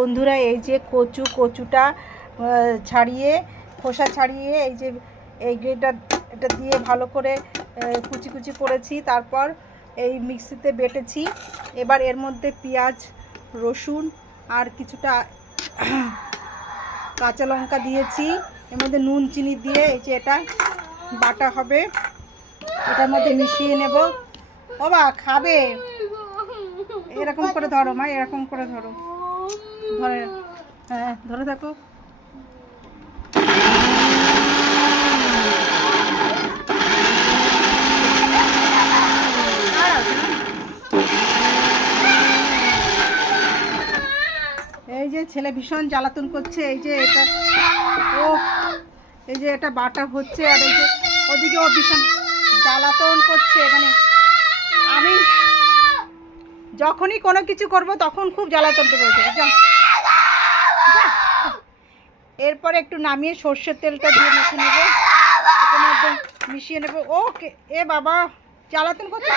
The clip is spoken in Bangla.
বন্ধুরা এই যে কচুটা ছাড়িয়ে খোসা ছাড়িয়ে এই যে এটা দিয়ে ভালো করে কুচি করেছি, তারপর এই মিক্সিতে বেটেছি। এবার এর মধ্যে পেঁয়াজ রসুন আর কিছুটা কাঁচা লঙ্কা দিয়েছি। এর মধ্যে নুন চিনি দিয়ে এই যে এটা বাটা হবে, এটার মধ্যে মিশিয়ে নেব। বাবা খাবে, এরকম করে ধরো মা, এরকম করে ধরো, ধরে হ্যাঁ ধরে থাকো। এই যে ছেলে ভীষণ জ্বালাতন করছে, এই যে এটা ও এই যে এটা বাটা হচ্ছে, আর এই যে ওদিকে ও ভীষণ জ্বালাতন করছে। মানে আমি যখনই কোনো কিছু করব তখন খুব জ্বালাতন করছে। এরপরে একটু নামিয়ে সর্ষের তেলটা দিয়ে মেখে নেবো, এটার মধ্যে মিশিয়ে নেবো। ওকে এ বাবা জ্বালাতন করছে।